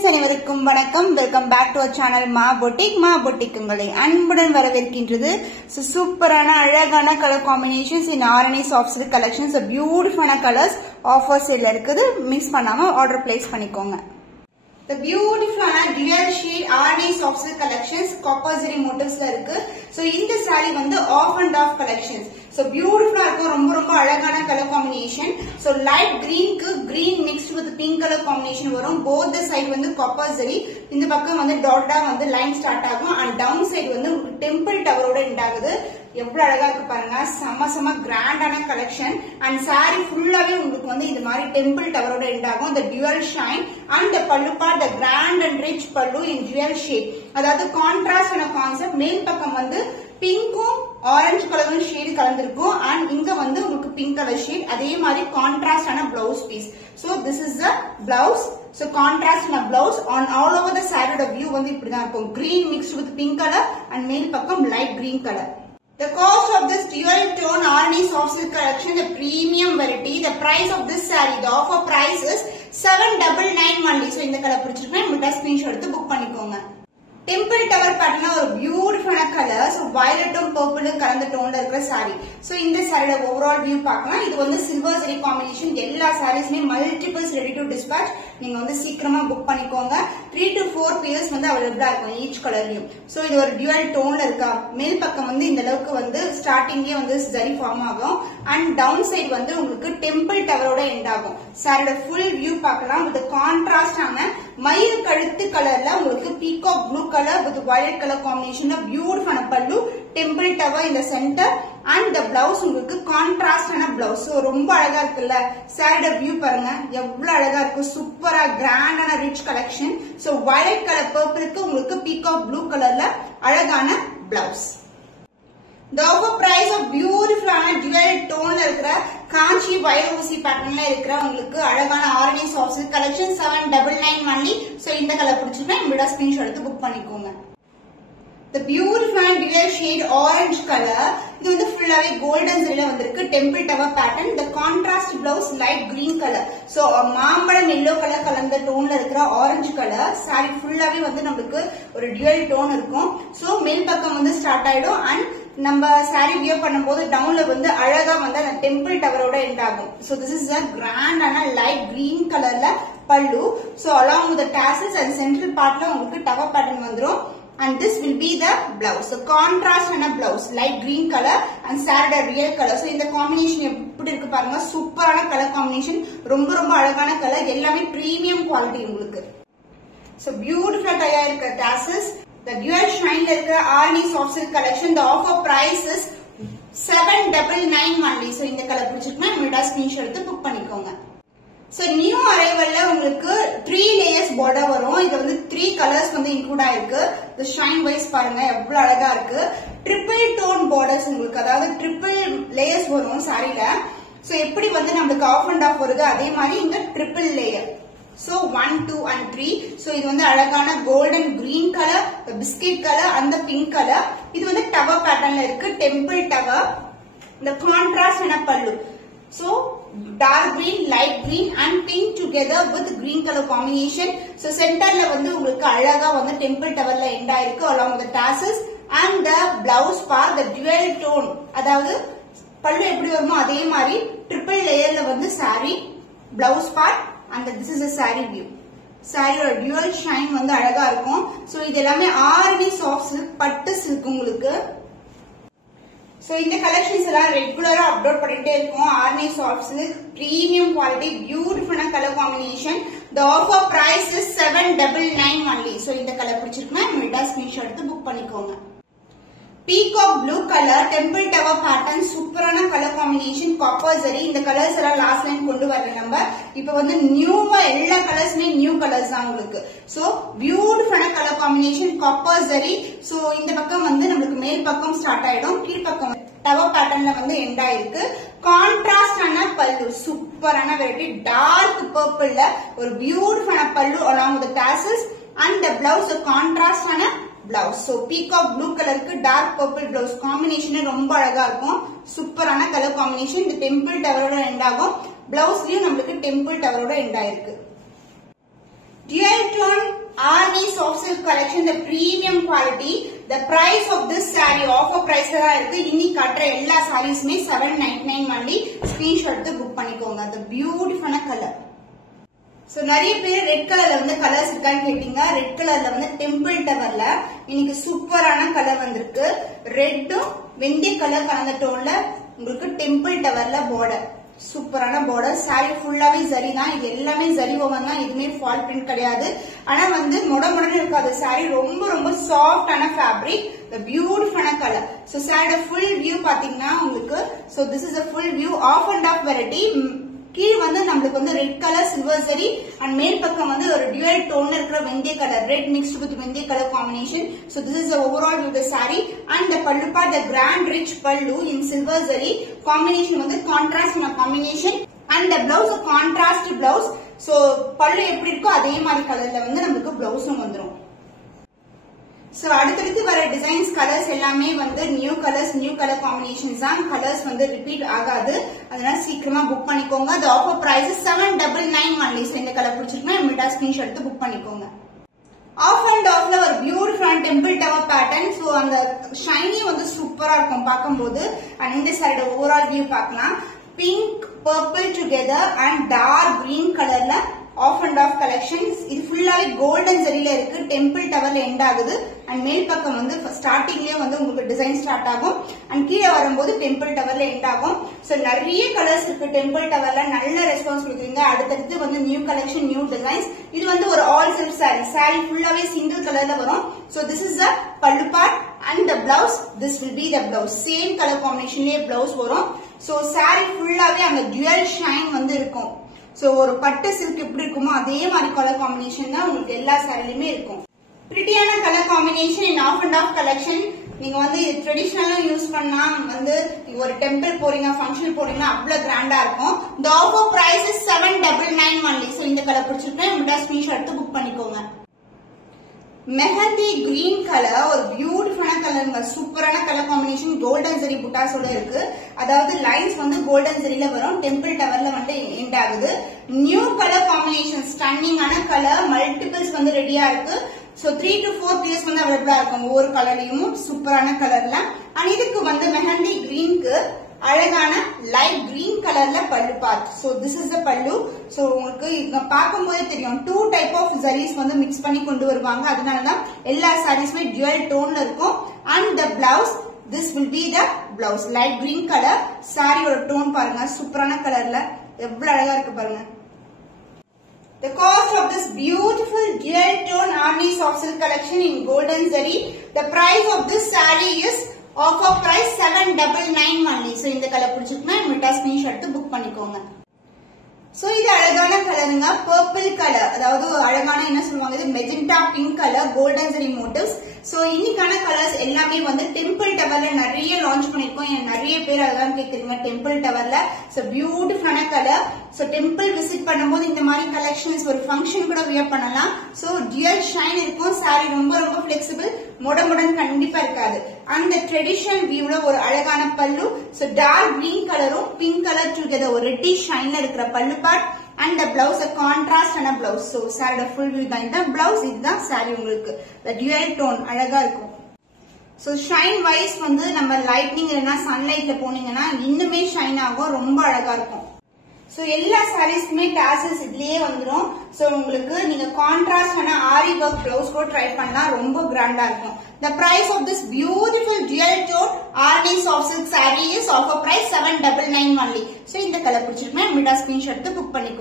friends அனைவருக்கும் வணக்கம். Welcome back to our channel Maa boutique. Maa boutique உங்களை அன்புடன் வரவேற்கின்றது. சூப்பரான அழகான colour combinations in Arani soft silk collections, பியூட்டிஃபுல்லான கலர்ஸ் ஆஃபர் சேல்ல இருக்குது. மிஸ் பண்ணாம ஆர்டர் பிளேஸ் பண்ணிக்கோங்க. The beautiful dual shade Arani soft silk collections copper zari motifs la irukku. So இந்த saree வந்து off and off collections. So beautiful இருக்கும், ரொம்ப அழகான color combination. So light green க்கு green mixed with pink color combination வரும். Both the side வந்து copper zari, இந்த பக்கம் வந்து dotted வந்து line start ஆகும் and down side வந்து உங்களுக்கு temple tower ஓட end ஆகுது. எவ்வளவு அழகா இருக்கு பாருங்க. செம கிராண்டான கலெக்ஷன் அண்ட் saree ஃபுல்லாவே உங்களுக்கு வந்து இந்த மாதிரி டெம்பிள் டவரோட எண்ட் ஆகும். the dual shine and the pallu part the grand and rich pallu in dual shade, அதாவது கான்ட்ராஸ்ட் ஆன கான்செப்ட். மேல் பக்கம் வந்து பிங்க்கும் ஆரஞ்சு கலரும் ஷேட் கலந்திருக்கும் அண்ட் இங்க வந்து உங்களுக்கு பிங்க் கலர் ஷேட். அதே மாதிரி கான்ட்ராஸ்ட் ஆன blouse piece. So this is the blouse. So contrast na blouse on all over the saree oda view வந்து இப்படிதான் இருக்கும். green mixed with pink color and மேல் பக்கம் light green color. The cost of this dual tone Arani soft silk collection, the premium variety. The price of this saree, the offer price is 799 only. So இந்த colour பிடிச்சிருக்கேன், உங்கள்ட்ட screenshot எடுத்து book பண்ணிக்கோங்க. Temple tower பேட்டர்ன்ல ஒரு பியூட்டிஃபுல்லான colour. So வயலட்டும் பர்பிளும் கலந்த டோன்ல இருக்கிற saree. So இந்த சாரியோட ஓவரால் வியூ பார்க்கலாம். இது வந்து சில்வர் ஜரி காம்பினேஷன். எல்லா சாரீஸ்மே மல்டிபிள்ஸ் ரெடி டு டிஸ்பேட்ச். நீங்க வந்து சீக்கிரமா புக் பண்ணிக்கோங்க. 3 to 4 பீசஸ் வந்து அவைலபிளா இருக்கும் ஈச் கலர்லயும். சோ இது ஒரு டியூவல் டோன்ல இருக்கா. மேல் பக்கம் வந்து இந்த அளவுக்கு வந்து ஸ்டார்டிங்கே வந்து ஜரி ஃபார்ம் ஆகும் அண்ட் டவுன் சைடு வந்து உங்களுக்கு டெம்பிள் டவரோட எண்ட் ஆகும். சாரியோட ஃபுல் வியூ பார்க்கலாம். வித் கான்ட்ராஸ்ட் ஆன மயில் கழுத்து கலர்ல உங்களுக்கு peacock blue colour with violet colour காம்பினேஷன்ல பியூட்டிஃபுல்லான பல்லு, டெம்பிள் டவர் இந்த சென்டர் அண்ட் the blouse உங்களுக்கு கான்ட்ராஸ்ட் ஆன பிளவுஸ். சோ ரொம்ப அழகா இருக்குல்ல. சாரியோட வியூ பாருங்க எவ்வளவு அழகா இருக்கு. சூப்பரா கிராண்டான rich collection. So violet colour பர்பிளுக்கு உங்களுக்கு பீகாக் ப்ளூ கலர்ல அழகான blouse. The offer price of beautiful dual tone இருக்கிற காஞ்சி வயலூசி பேட்டர்ன்ல இருக்கிற உங்களுக்கு அழகான Arani soft silk collection 799 only. So இந்த கலர் பிடிச்சிருந்தா உங்களோட ஸ்கிரீன்ஷாட் எடுத்து புக் பண்ணிக்கோங்க. The beautiful dual shade orange color, இது வந்து ஃபுல்லாவே கோல்டன் ஜரில வந்திருக்கு. Temple tower pattern. the contrast blouse light green color. So மாம்பழம் yellow கலர் கலந்த டோன்ல இருக்கிற ஆரஞ்சு கலர். saree ஃபுல்லாவே வந்து நமக்கு ஒரு dual டோன் இருக்கும். சோ மேல் பக்கம் வந்து ஸ்டார்ட் ஆயிடும் அண்ட் நம்ம saree வியர் பண்ணும்போது டவுன்ல வந்து அழகா வந்து அந்த டெம்பிள் டவரோட எண்ட் ஆகும். So this is a grand and light green கலர்ல பல்லு. So along with the tassels and central partல உங்களுக்கு டவர் பேட்டர்ன் வந்துரும். And this will be the blouse. So contrast and a blouse light green color and saree real color. So இந்த combination எப்படி இருக்கு பாருங்க. சூப்பரான colour combination. ரொம்ப அழகான colour. எல்லாமே பிரீமியம் குவாலிட்டி உங்களுக்கு. So beautiful டயா இருக்க tassels. The dual shine இருக்கிற Arani soft silk collection, the offer price is 799 only. So இந்த கலர் பிடிச்சிருக்குன்னா உங்களோட ஸ்கிரீன்ஷாட் எடுத்து புக் பண்ணிக்கோங்க. So நியூ அரைவல்ல உங்களுக்கு 3 லேயர்ஸ் border வரும். இது வந்து 3 கலர்ஸ் வந்து இன்க்ளூட் ஆயிருக்கு. the shine wise பாருங்க எவ்வளவு அழகா இருக்கு. ட்ரிபிள் டோன் borders உங்களுக்கு, அதாவது ட்ரிபிள் லேயர்ஸ் வரும் சாரில. சோ எப்படி வந்து நமக்கு ஆஃப் அண்ட் ஆஃப் வருது அதே மாதிரி இந்த triple layer. So 1, 2 and 3. So இது வந்து அழகான golden green color, biscuit color and the pink color. இது வந்து டவர் பேட்டர்ன்ல இருக்கு. Temple tower. the contrast and a pallu. So dark green, light green and pink together with green color combination. So centerல வந்து உங்களுக்கு அழகா வந்து டெம்பிள் டவர்ல end ஆயிருக்கு along with the tassels and the blouse part the dual tone, அதாவது பல்லு எப்படி வருமோ அதே மாதிரி ட்ரிபிள் லேயர்ல வந்து saree blouse part and this is a saree view. சாரியோட dual shine வந்து அழகா இருக்கும். சோ இது எல்லாமே ஆரணி சாஃப்ட் சில்க் பட்டு சில்க் உங்களுக்கு. சோ இந்த கலெக்ஷன்ஸ் எல்லாம் ரெகுலரா அப்லோட் பண்ணிட்டே இருக்கோம். Arani soft silk premium quality, பியூட்டிஃபுல்லான colour combination. the offer price is 799 only. So இந்த கலர் பிடிச்சிருக்குன்னா உங்களோட ஸ்கிரீன்ஷாட் எடுத்து புக் பண்ணிக்கோங்க. Peacock blue colour temple tower pattern. சூப்பரான கலர் காம்பினேஷன். காப்பர் ஜரி. இந்த கலர்ஸ் எல்லாம் லாஸ்ட் டைம் கொண்டு வரல நம்ம. இப்ப வந்து நியூவா எல்லா கலர்ஸ்மே நியூ கலர்ஸ் தான் உங்களுக்கு. சோ பியூட்டிஃபுல்லான colour combination copper zari. So இந்த பக்கம் வந்து நமக்கு மேல் பக்கம் ஸ்டார்ட் ஆயிடும். கீழ் பக்கம் டவர் பேட்டர்ன்ல வந்து எண்ட் ஆயிருக்கு. கான்ட்ராஸ்ட் ஆன பல்லு. சூப்பரான வெரைட்டி. டார்க் பர்பிள்ல ஒரு பியூட்டிஃபுல்லான பல்லு along with the tassels and the blouse contrast ஆன blouse. So peacock blue கலருக்கு டார்க் பர்பிள் blouse காம்பினேஷன் ரொம்ப அழகா இருக்கும். சூப்பரான கலர் காம்பினேஷன். இந்த டெம்பிள் டவரோட எண்ட் ஆகும். பிளவுஸ்லயும் நமக்கு டெம்பிள் டவரோட எண்ட் ஆயிருக்கு. dual tone silk collection, the premium quality. The price of this saree offer price la irukku. Inni katra ella sarees me 799 only. Screenshot எடுத்து book பண்ணிக்கோங்க. The beautiful color. So நிறைய பேர் red கலர்ல வந்து colours இருக்கான்னு கேட்டீங்க. Red கலர்ல வந்து டெம்பிள் டவர்ல இன்னைக்கு சூப்பரான கலர் வந்திருக்கு. ரெட்டும் வெந்தய கலர் கலந்த டோன்ல உங்களுக்கு டெம்பிள் டவர்ல பார்டர், சூப்பரான பார்டர். சாரி ஃபுல்லாவே ஜரி தான், இது எல்லாமே ஜரி ஓவன் தான், இதுமே ஃபால் பிரிண்ட் கிடையாது. ஆனா வந்து முடமுடன்னு இருக்காது சாரி, ரொம்ப ரொம்ப சாஃப்டான ஃபேப்ரிக், பியூட்டிஃபுல்லான கலர். சோ சாரியோட ஃபுல் வியூ பாத்தீங்கன்னா உங்களுக்கு, so this is a full view half and half variety. கீழ் வந்து நம்மளுக்கு வந்து ரெட் கலர் சில்வர் ஜரி அண்ட் மேல் பக்கம் வந்து ஒரு டியூயல் டோன்ல இருக்கிற வெந்தய கலர், ரெட் மிக்ஸ்ட் வித் வெந்தய colour combination. So this is overall with the saree and the pallu part, the grand rich pallu in silver zari combination வந்து contrast combination and the blouse a contrast blouse. So பல்லு எப்படி இருக்கோ அதே மாதிரி கலர்ல வந்து நமக்கு பிளவுஸும் வந்துரும். சோ அடுத்தடுத்து வர டிசைன்ஸ் கலர்ஸ் எல்லாமே வந்து new colours, new colour combinations தான். கலர்ஸ் வந்து ரிப்பீட் ஆகாது, அதனால சீக்கிரமா புக் பண்ணிக்கோங்க. the offer price is 799 only. So இந்த கலர் பிடிச்சிருக்கா இமிடியா ஸ்கிரீன்ஷாட் எடுத்து புக் பண்ணிக்கோங்க. ஆஃப் அண்ட் ஆஃப்ல ஒரு beautiful temple tower pattern. So அந்த ஷைனி வந்து சூப்பரா இருக்கும் பார்க்கும்போது. அண்ட் இந்த சைடு ஓவரால் வியூ பார்க்கலாம். Pink purple together and dark green கலர்ல ஆஃப் அண்ட் ஆஃப் கலெக்ஷன்ஸ். இது ஃபுல்லாவே கோல்டன் ஜரியில இருக்கு, டெம்பிள் டவர்ல எண்ட் ஆகுது. அண்ட் மேல் பக்கம் வந்து ஸ்டார்டிங்லயே வந்து உங்களுக்கு டிசைன் ஸ்டார்ட் ஆகும் அண்ட் கீழே வரும்போது டெம்பிள் டவர்ல எண்ட் ஆகும். சோ நிறைய கலர்ஸ் இருக்கு டெம்பிள் டவர்ல, நல்ல ரெஸ்பான்ஸ் கொடுக்குறீங்க. அடுத்தடுத்து வந்து நியூ கலெக்ஷன், நியூ டிசைன்ஸ். இது வந்து ஒரு ஆல் சில்க் சாரி, சாரி ஃபுல்லாவே சிங்கிள் கலர்ல வரும். So this is a pallu part and the blouse, this will be the blouse. Same colour காம்பினேஷன்லயே பிளவுஸ் வரும். சோ சாரி ஃபுல்லாவே அந்த டுயல் ஷைன் வந்து இருக்கும். சோ ஒரு பட்டு சில்க் எப்படி இருக்குமோ அதே மாதிரி கலர் காம்பினேஷன் தான் உங்களுக்கு எல்லா சாரிலுமே இருக்கும். பிரிட்டியான colour combination in half and half collection. நீங்க வந்து ட்ரெடிஷனலா யூஸ் பண்ணா வந்து ஒரு டெம்பிள் போறீங்க, ஃபங்க்ஷன் போறீங்கன்னா அவ்வளவு கிராண்டா இருக்கும். the offer price is 799 only. So இந்த கலர் பிடிச்சிருக்கா இமிடியா ஸ்கிரீன்ஷாட் எடுத்து புக் பண்ணிக்கோங்க. மெஹந்தி கிரீன் கலர், ஒரு பியூட்டிஃபுல்லான கலருங்க, சூப்பரான கலர் காம்பினேஷன். கோல்டன் ஜரி புட்டாஸோட இருக்கு, அதாவது லைன்ஸ் வந்து கோல்டன் ஜரியில வரும், டெம்பிள் டவர்ல வந்து எண்ட் ஆகுது. நியூ கலர் காம்பினேஷன், ஸ்டன்னிங்கான கலர், மல்டிபிள்ஸ் வந்து ரெடியா இருக்கு. சோ 3 to 4 பீஸ் வந்து அவைலபிளா இருக்கும் ஒவ்வொரு கலர்லயும், சூப்பரான கலர்ல. அண்ட் இதுக்கு வந்து மெஹந்தி கிரீனுக்கு அழகான லைட் கிரீன் கலர்ல பல்லு part. So this is the பல்லு. சோ உங்களுக்கு இங்க பார்க்கும்போதே தெரியும் 2 டைப் ஆஃப் sarees வந்து மிக்ஸ் பண்ணி கொண்டு வருவாங்க, அதனாலதான் எல்லா sareesமே dual டோன்ல இருக்கும். And the blouse, this will be the blouse, light green color. சாரியோட டோன் பாருங்க, சூப்பரான கலர்ல எவ்வளவு அழகா இருக்கு பாருங்க. The cost of this beautiful dual tone Arni soft silk collection in golden zari, the price of this saree is offer price 799 only. So இந்த colour பிடிச்சிருக்குன்னா இமிடியா ஸ்கிரீன்ஷாட் எடுத்து புக் பண்ணிக்கோங்க. சோ இது அழகான கலருங்க, பர்பிள் கலர், அதாவது அழகான என்ன சொல்லுவாங்க, இது magenta pink colour, golden zari motives. So இன்னைக்கான கலர்ஸ் எல்லாமே வந்து டெம்பிள் டவர்ல நிறைய லான்ச் பண்ணிருக்கோம். நிறைய பேர் அதான் கேக்குறீங்க டெம்பிள் டவர்ல. சோ பியூட்டிஃபுல்லான கலர். சோ டெம்பிள் விசிட் பண்ணும்போது இந்த மாதிரி கலெக்ஷன்ஸ் ஒரு ஃபங்க்ஷன் கூட வியர் பண்ணலாம். சோ டியூயல் ஷைன் இருக்கும், சாரி ரொம்ப ரொம்ப பிளெக்சிபிள், முடன் கண்டிப்பா இருக்காது. அந்த ட்ரெடிஷனல் வியூல ஒரு அழகான பல்லு. சோ டார்க் கிரீன் கலரும் பிங்க் கலர் டுகெதர் ஒரு ரெட்டிஷ் ஷைன்ல இருக்கிற பல்லு part. and the blouse a contrast and a blouse. So saree full view தான் இந்த blouse, இதுதான் saree உங்களுக்கு the dual tone அழகா இருக்கும். So shine wise வந்து நம்ம lightning இல்லனா sunlightல போனீங்கன்னா இன்னுமே ஷைன் ஆகும், ரொம்ப அழகா இருக்கும். So எல்லா sareesக்குமே tassels இதுலயே வந்துரும். So உங்களுக்கு நீங்க contrast பண்ண ஆரி work blouse கூட ட்ரை பண்ணலாம், ரொம்ப கிராண்டா இருக்கும். The price of this beautiful dual tone Arni soft silk saree is offer price 799 only. So இந்த கலர் பிடிச்சிருக்குன்னா இமிடியா ஸ்கிரீன்ஷாட் எடுத்து புக் பண்ணிக்கோங்க.